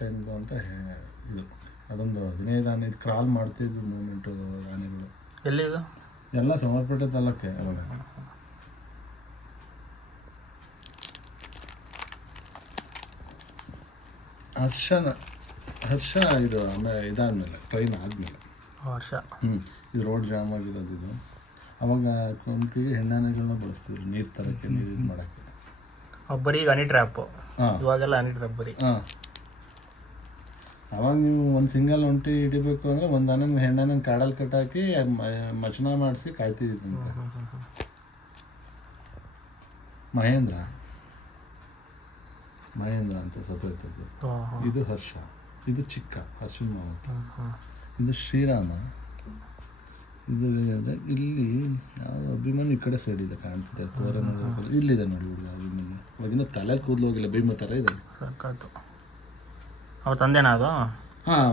ಟೈಮ್ದು ಅಂತ ಇದು ಅದೊಂದು 15 ಆನೆ ಇದು ಕ್ರಾಲ್ ಮಾಡ್ತಿದ್ದು ಮೂಮೆಂಟು ಆನೆಗಳು. ಎಲ್ಲಿದು? ಎಲ್ಲ ಸಮರ್ಪೇಟೆ ತಾಲೂಕೆ ಅವಾಗ. ಹರ್ಷ ಇದು ಆಮೇಲೆ ಇದಾದ್ಮೇಲೆ ಟ್ರೈನ್ ಆದಮೇಲೆ ವರ್ಷ ಇದು ರೋಡ್ ಜಾಮ್ ಆಗಿರೋದು. ಇದು ಅವಾಗ ಕುಮ್ಕಿಗೆ ಹೆಣ್ಣಾನೆಗಳನ್ನ ಬಳಸ್ತಿದ್ರು ನೀರು ತರೋಕ್ಕೆ, ನೀರು ಇದು ಮಾಡೋಕ್ಕೆ. ಬರೀ ಈಗ ಹನಿ ಟ್ರ್ಯಾಪು, ಇವಾಗೆಲ್ಲ ಹನಿ ಟ್ರ್ಯಾಪ್ ಬರೀ. ಅವಾಗ ನೀವು ಒಂದು ಸಿಂಗಲ್ ಒಂಟಿ ಹಿಡಿಬೇಕು ಅಂದರೆ ಒಂದು ಹೆಣ್ಣಾನ ಕಾಡಲ್ಲಿ ಕಟ್ಟಾಕಿ ಮಚನ ಮಾಡಿಸಿ ಕಾಯ್ತಿದ್ದಂತೆ. ಮಹೇಂದ್ರ ಅಂತ ಸತ್ತೋಯ್ತದ್ದು. ಇದು ಹರ್ಷ, ಇದು ಚಿಕ್ಕ ಹರ್ಷನ್ ಮಾವತ್ತು, ಇದು ಶ್ರೀರಾಮ. ಇದು ಇಲ್ಲಿ ಯಾವ ಅಭಿಮನ್ಯು ಈ ಕಡೆ ಸೈಡ್ ಇದೆ ಕಾಣ್ತಿದೆ, ಕೋರನ ಇಲ್ಲಿದೆ ನೋಡಿ ಹುಡುಗ ಅಭಿಮನ್ಯು. ಅವಾಗಿನ ತಲೆ ಕೂದಲು ಹೋಗಿಲ್ಲ, ಭೀಮ ಥರ ಇದೆ. ಅವ ತಂದೆನಾ ಅದು? ಹಾಂ,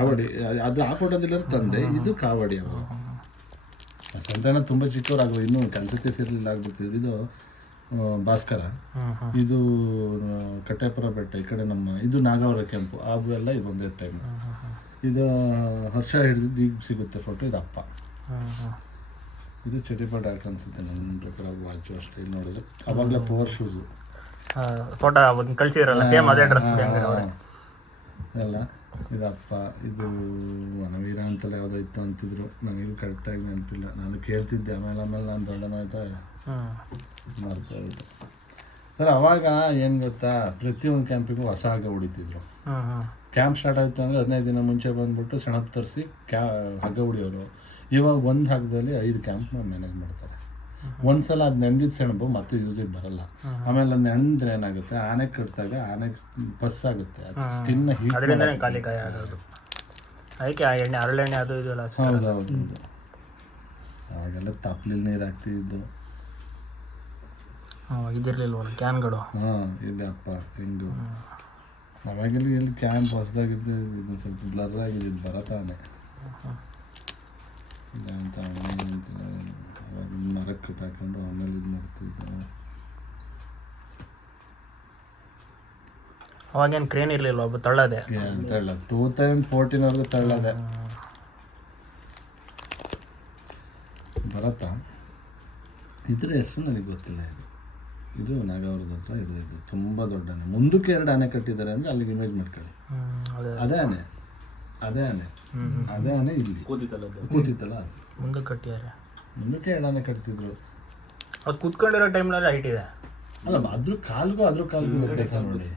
ಕಾವಡಿ ಅದು ಆ ಫೋಟೋದಿಲ್ಲರೂ ತಂದೆ. ಇದು ಕಾವಡಿ. ಅವಾಗ ಸಂತಾನ ತುಂಬ ಚಿಕ್ಕವರಾಗೋ, ಇನ್ನೂ ಕೆಲಸಕ್ಕೆ ಸೇರಲಿಲ್ಲ ಆಗ್ಬಿಡ್ತಿದ್ರು. ಇದು ಭಾಸ್ಕರ, ಇದು ಕಟ್ಟೆಪುರ ಬೆಟ್ಟ ಈ ಕಡೆ ನಮ್ಮ ಇದು ನಾಗವರ ಕೆಂಪು ಅವೆಲ್ಲ ಇದು ಒಂದೇ ಟೈಮ್. ಇದು ಹರ್ಷ ಹಿಡಿದಿದ್ದು ಈಗ ಸಿಗುತ್ತೆ ಫೋಟೋ. ಇದು ಅಪ್ಪ. ಇದು ಚಟಿಪ ಡಾಕ್ಟರ್ ಅನ್ಸುತ್ತೆ ನನ್ನ ಪ್ರಕಾರ. ವಾಚು ಅಷ್ಟೇ. ಇಲ್ಲಿ ನೋಡಿದ್ರೆ ಅವಾಗಲೇ ಪವರ್ ಶೂಸು ಫೋಟೋ ಕಳಿಸಿರಲ್ಲ, ಸೇಮ್ ಅದೇ ಡ್ರೆಸ್ ಎಲ್ಲ. ಇದು ಅಪ್ಪ. ಇದು ವನವೀರ ಅಂತೆಲ್ಲ ಯಾವುದೋ ಇತ್ತು ಅಂತಿದ್ರು, ನನಗೂ ಕರೆಕ್ಟಾಗಿ ನೆನಪಿಲ್ಲ. ನಾನು ಕೇಳ್ತಿದ್ದೆ, ಆಮೇಲೆ ನಾನು ದೊಡ್ಡನಾಯ್ತಾ ಮಾಡ್ತಾಯಿದ್ದೆ. ಸರ್ ಅವಾಗ ಏನು ಗೊತ್ತಾ, ಪ್ರತಿಯೊಂದು ಕ್ಯಾಂಪಿಗೂ ಹೊಸ ಹಗ್ಗ ಹೊಡಿತಿದ್ರು. ಕ್ಯಾಂಪ್ ಸ್ಟಾರ್ಟ್ ಆಯಿತು ಅಂದರೆ 15 ದಿನ ಮುಂಚೆ ಬಂದುಬಿಟ್ಟು ಸೆಣಪ್ ತರಿಸಿ ಹಗ್ಗ ಹೊಡಿಯೋರು. ಇವಾಗ ಒಂದು ಹಗ್ಗದಲ್ಲಿ 5 ಕ್ಯಾಂಪ್ ಮ್ಯಾನೇಜ್ ಮಾಡ್ತಾರೆ. ಒಂದ್ಸಲ ಅದು ನೆಂದಿದ್ದ ಸೆಣಬು ಮತ್ತೆ ಯೂಸಿಗೆ ಬರಲ್ಲ. ಆಮೇಲೆ ಅದು ನೆಂದ್ರೆ ಏನಾಗುತ್ತೆ, ಆನೆ ಕಟ್ಟಿದಾಗ ಆನೆ ಪಸ್ ಆಗುತ್ತೆ, ಸ್ಕಿನ್ನ ಹೀಟ್. ಹರಳೆಣ್ಣೆ ಅದು ಇದು. ಹೌದೌದು. ಅವಾಗೆಲ್ಲ ತಪ್ಪಲಿಲ್ಲಿ ನೀರು ಹಾಕ್ತಿದ್ದು. ಇದಿರಲಿಲ್ವಲ್ಲ ಕ್ಯಾನ್ಗಳು. ಇಲ್ಲಿ ಅಪ್ಪ ಹೆಂಗು ಅವಾಗೆಲ್ಲ ಎಲ್ಲಿ ಕ್ಯಾನ್ ಹೊಸದಾಗಿದ್ದು. ಇದು ಸ್ವಲ್ಪ ಬ್ಲರ್ ಆಗಿದೆ, ಇದು ಬರತಾನೆ ಇಲ್ಲ ಅಂತ. ಅವಾಗ ಮರಕ್ಕೆ ಕಟ್ಟಾಕೊಂಡು ಆಮೇಲೆ ಇದು ಮಾಡ್ತಿದ್ದ. ಅವಾಗೇನು ಕ್ರೇನ್ ಇರಲಿಲ್ಲ, ಒಬ್ಬ ತಳ್ಳದೆ. 2014 ತಳ್ಳದೆ ಬರತ್ತಾ. ಇದ್ರ ಹೆಸರು ನನಗೆ ಗೊತ್ತಿಲ್ಲ. ಇದು ನಾಗವರದ ಹತ್ರ ಹಿಡಿದಿದ್ದು, ತುಂಬ ದೊಡ್ಡ ಆನೆ. ಮುಂದಕ್ಕೆ 2 ಆನೆ ಕಟ್ಟಿದ್ದಾರೆ ಅಂದರೆ ಅಲ್ಲಿಗೆ ಇಮೇಜ್ ಮಾಡ್ಕೊಳ್ಳಿ. ಅದೇ ಆನೆ ಇಲ್ಲಿ ಕೂತಿತ್ತಲ್ಲ, ಮುಂದಕ್ಕೆ ಕಟ್ಟಿದ್ದಾರೆ. ಮುಂದಕ್ಕೆ 2 ಆನೆ ಕಟ್ತಿದ್ರು. ಅದು ಕೂತ್ಕೊಂಡಿರೋ ಟೈಮ್ನಲ್ಲಿ ಹೈಟ್ ಇದೆ ಅಲ್ಲ, ಅದ್ರ ಕಾಲ್ಗೂ ವ್ಯತ್ಯಾಸ ನೋಡಿ.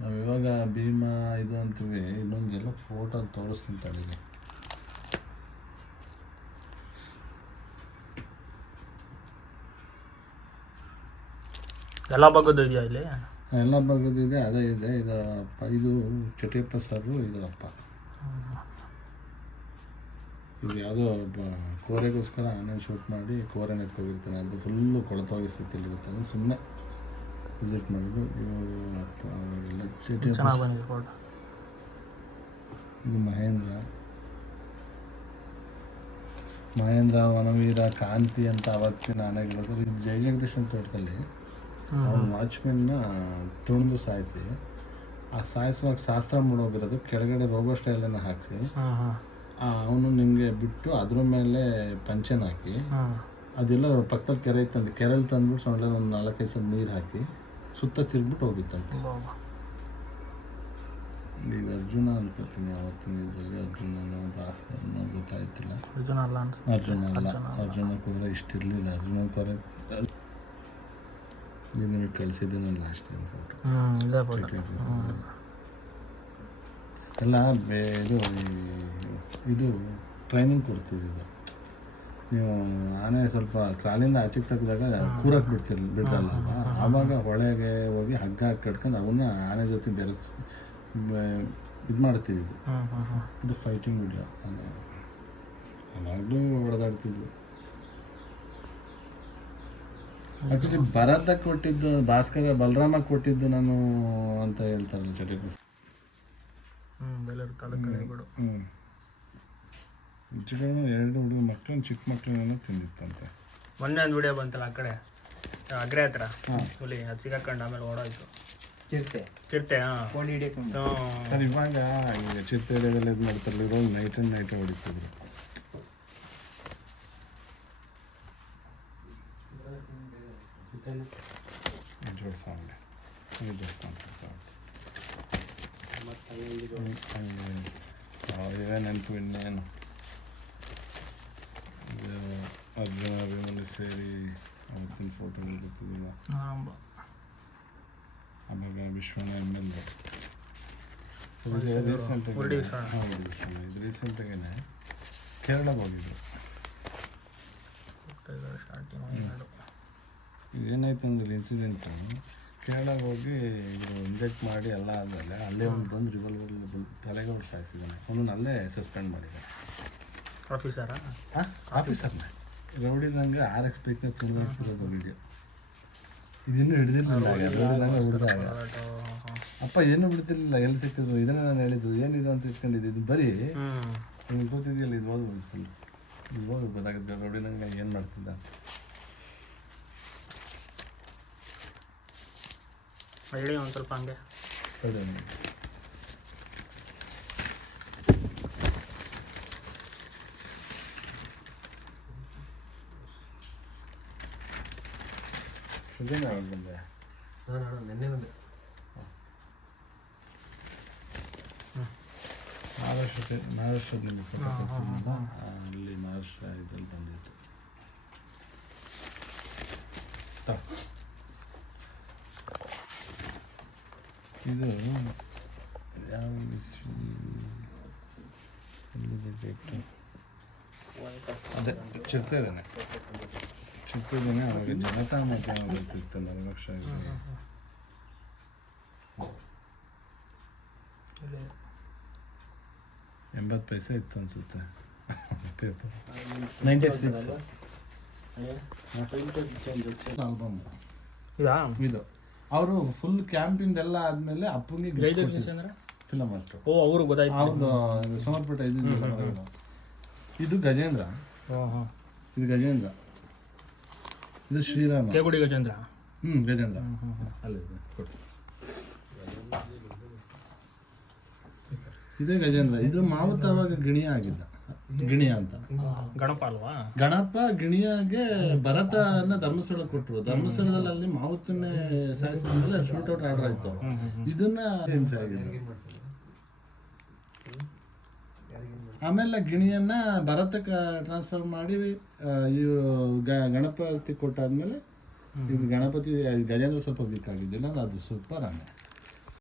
ನಾವು ಇವಾಗ ಭೀಮಾ ಇದು ಅಂತೀವಿ, ಇನ್ನೊಂದೆಲ್ಲ ಫೋಟೋ ತೋರಿಸ್ತೀನಿ ತಳಿಗೆ. ಎಲ್ಲ ಬಗ್ಗದ್ದು ಇದೆಯಾ ಇಲ್ಲಿ? ಎಲ್ಲ ಬಗ್ಗದ್ದು ಇದೆ, ಅದೇ ಇದೆ. ಇದು ಅಪ್ಪ, ಇದು ಚಟಿಯಪ್ಪ ಸರು, ಇದು ಅಪ್ಪ. ಇದು ಯಾವುದೋ ಒಬ್ಬ ಕೋರೆಗೋಸ್ಕರ ಆನೆ ಶೂಟ್ ಮಾಡಿ ಕೋರೆ ನೆಟ್ಕೋಗಿರ್ತಾನೆ, ಅದು ಫುಲ್ಲು ಕೊಳತೋಗಿ ಸ್ಥಿತಿಯಲ್ಲಿ ಇರುತ್ತೆ. ಅದು ಸುಮ್ಮನೆ ವಿಸಿಟ್ ಮಾಡೋದು. ಇವು ಅಪ್ಪ ಅವಾಗೆಲ್ಲ ಚಟಿಯಪ್ಪ. ಇದು ಮಹೇಂದ್ರ, ವನವೀರ, ಕಾಂತಿ ಅಂತ ಅವತ್ತಿನ ಆನೆಗಳು. ಸರ್ ಇದು ಜಯಜಗದೀಶನ್ ತೋಟದಲ್ಲಿ ಅವ್ನು ವಾಚ್ಮೆನ್ನ ತುಳಿದು ಸಾಯಿಸಿ, ಆ ಸಾಯಿಸುವಾಗ ಶಾಸ್ತ್ರ ಮಾಡೋಗಿರೋದು ಕೆಳಗಡೆ ರೋಬೋ ಸ್ಟೈಲನ್ನು ಹಾಕಿಸಿ ಅವನು ನಿಮಗೆ ಬಿಟ್ಟು ಅದ್ರ ಮೇಲೆ ಪಂಚನ್ ಹಾಕಿ, ಅದೆಲ್ಲ ಪಕ್ಕದಲ್ಲಿ ಕೆರೆ ಇತ್ತಂತೆ, ಕೆರೆಯಲ್ಲಿ ತಂದ್ಬಿಟ್ಟು ಸೊಳ್ಳೆ ಒಂದು 4-5 ಸಲ ನೀರು ಹಾಕಿ ಸುತ್ತ ತಿರ್ಗ್ಬಿಟ್ಟು ಹೋಗಿತ್ತಂತೆ. ಈಗ ಅರ್ಜುನ ಅನ್ಕೋತೀನಿ, ಅವತ್ತಿನ ಇದರಲ್ಲಿ ಅರ್ಜುನ ದಾಸನ ಗೊತ್ತಾಯ್ತಿಲ್ಲ. ಅರ್ಜುನ ಕೋರೆ ಇಷ್ಟಿರಲಿಲ್ಲ. ಅರ್ಜುನ ಕೋರೆ ನಿಮಗೆ ಕಳಿಸಿದ್ದೀನಿ ಲಾಸ್ಟ್ ಟೈಮ್ ಫೋಟೋ. ಎಲ್ಲ ಇದು ಟ್ರೈನಿಂಗ್ ಕೊಡ್ತಿದ್ದು. ನೀವು ಆನೆ ಸ್ವಲ್ಪ ಕಾಲಿಂದ ಆಚೆಗೆ ತೆಗೆದಾಗ ಕೂರಕ್ಕೆ ಬಿಡ್ರಲ್ಲ, ಆವಾಗ ಹೊಳೆಗೆ ಹೋಗಿ ಹಗ್ಗ ಕಟ್ಕೊಂಡು ಅವನ್ನ ಆನೆ ಜೊತೆ ಬೆರೆಸಿ ಇದು ಮಾಡ್ತಿದ್ದು. ಇದು ಫೈಟಿಂಗ್ ವಿಡಿಯೋ. ಅವಾಗಲೂ ಹೊಡೆದಾಡ್ತಿದ್ವು. ಆ್ಯಕ್ಚುಲಿ ಭರತ ಕೊಟ್ಟಿದ್ದು, ಭಾಸ್ಕರ ಬಲರಾಮ ಕೊಟ್ಟಿದ್ದು ನಾನು ಅಂತ ಹೇಳ್ತಾರಲ್ಲ ಚಟಿಪಿ. ಎರಡು ಹುಡುಗ ಮಕ್ಕಳು, ಚಿಕ್ಕ ಮಕ್ಕಳನ್ನ ತಿಂದಿತ್ತಂತೆ. ಮೊನ್ನೆ ಒಂದು ವಿಡಿಯೋ ಬಂತಲ್ಲ ಆ ಕಡೆ ಅಗ್ರೆ ಹತ್ರ ಹುಲಿ, ಅದು ಸಿಗಾಕೊಂಡು ಆಮೇಲೆ ಓಡೋಯ್ತು. ಚಿರತೆ ಹಾಂ ಸರ್ ಇವಾಗ ಈಗ ಚಿರತೆ ಹಿಡಿಯೋದೆಲ್ಲ ಇದು ಮಾಡ್ತಾರಲ್ಲ ಇರೋ ನೈಟ್ ಆ್ಯಂಡ್ ನೈಟ್ ಹೊಡಿತಿದ್ರು. ಜೋಡಿಸೋಂಗೆ ಇವೇ ನೆನಪು ಇನ್ನೇನು ಇದು ಅರ್ಜುನ ಅಭಿಮನ್ಯು ಸೇರಿ ಅವತ್ತಿನ ಫೋಟೋ ಗೊತ್ತಿದ್ದಿಲ್ಲ. ಆಮೇಲೆ ವಿಶ್ವನ MLA ರೀಸೆಂಟಾಗೇನೆ ಕೇರಳಗೆ ಹೋಗಿದ್ರು. ಏನಾಯ್ತು ಅಂದ್ರೆ ಇನ್ಸಿಡೆಂಟು, ಕೇರಳಗೆ ಹೋಗಿ ಇವರು ಇಂಜೆಕ್ಟ್ ಮಾಡಿ ಎಲ್ಲ ಆದಮೇಲೆ ಅಲ್ಲೇ ಒಂದು ಬಂದು ರಿವಾಲ್ವರ್ ತಲೆಗೆ ಹೊಡೆದು ಸಾಯಿಸಿದ್ದಾನೆ. ಅವನನ್ನು ಅಲ್ಲೇ ಸಸ್ಪೆಂಡ್ ಮಾಡಿದ್ದಾರೆ. ಆಫೀಸರ್ನ ರೌಡಿದಂಗೆ RX ಬೈಕ್ನ ತುಂಬಿರೋದು ವಿಡಿಯೋ. ಇದಿನ್ನೂ ಹಿಡಿದಿರಲಿಲ್ಲ. ರೌಡಿದಂಗೆ ಹುಡುಗ ಅಪ್ಪ ಏನೂ ಬಿಡ್ತಿರ್ಲಿಲ್ಲ. ಎಲ್ಲಿ ಸಿಕ್ಕಿದ್ರು ಇದನ್ನೇ ನಾನು ಹೇಳಿದ್ದು, ಏನಿದು ಅಂತ ಇಟ್ಕೊಂಡಿದ್ದು. ಇದು ಬರೀ ನಿಮ್ಗೆ ಗೊತ್ತಿದೆಯಲ್ಲ, ಇದು ಹೋಗಿ ಫುಲ್ ಇದು ಹೋಗಿ ಗೊತ್ತಾಗುತ್ತೆ ರೌಡಿನಂಗೆ ಏನು ಮಾಡ್ತಿದ್ದ. ಹೇಳಿ ಒಂದು ಸ್ವಲ್ಪ ಹಂಗೆ ಬಂದೆ. ನಿನ್ನೆ ಬಂದೆ. ಮಹಾರಾಷ್ಟ್ರದ ನಿಮಗೆ ಫೋಟೋ ತೋರಿಸಿದ್ನಲ್ಲ, ಅಲ್ಲಿ ಮಹಾರಾಷ್ಟ್ರ ಇದ್ರಲ್ಲಿ ಬಂದಿತ್ತು. ಇದು ಯಾವ ಅದೇ ಚಿರ್ತಿದ್ದಾನೆ ಅವಾಗ ಜನತಾ ಮಧ್ಯಾಹ್ನ ಬರ್ತಿತ್ತು 4 ಲಕ್ಷ. 80 ಪೈಸೆ ಇತ್ತು ಅನಿಸುತ್ತೆ ಪೇಪರ್. 96 ಆಲ್ಬಮ್ ಇದು. ಅವರು ಫುಲ್ ಕ್ಯಾಂಪಿಂದೆಲ್ಲ ಆದಮೇಲೆ ಅಪ್ಪನಿಗೆ ಫಿಲಮ್ ಆಕ್ಟರ್. ಅವ್ರಿಗೆ ಗೊತ್ತಾಯ್ತು. ಹೌದು, ಸಮರ್ಪೇಟ ಇದು ಗಜೇಂದ್ರ. ಇದು ಗಜೇಂದ್ರ, ಇದು ಶ್ರೀರಾಮ. ಕೇಗುಡಿ ಗಜೇಂದ್ರ. ಗಜೇಂದ್ರ ಅಲ್ಲಿದೆ. ಇದೇ ಗಜೇಂದ್ರ. ಇದು ಮಾವುತ ಅವಾಗ ಗಿಣಿಯ ಆಗಿದ್ದ, ಗಿಣಿಯ ಅಂತ. ಗಣಪ ಅಲ್ವಾ? ಗಣಪ ಗಿಣಿಯಾಗೆ ಭರತನ ಧರ್ಮಸ್ಥಳ ಕೊಟ್ಟರು. ಧರ್ಮಸ್ಥಳದಲ್ಲಿ ಅಲ್ಲಿ ಮಾವುತನ್ನೇ ಸಾಯಿಸಿದ್ಮೇಲೆ ಶೂಟೌಟ್ ಆರ್ಡರ್ ಆಯ್ತು. ಇದನ್ನ ಹಿಂಸೆ ಆಗಿದ್ದು. ಆಮೇಲೆ ಗಿಣಿಯನ್ನ ಭರತಕ್ಕೆ ಟ್ರಾನ್ಸ್ಫರ್ ಮಾಡಿ ಇವರು ಗಣಪತಿ ಕೊಟ್ಟಾದ್ಮೇಲೆ ಇದು ಗಣಪತಿ ಗಜೇಂದ್ರ ಸ್ವಲ್ಪ ವೀಕ್ ಆಗಿದ್ದಿಲ್ಲ. ಅದು ಸೂಪರ್ ಆನೆ.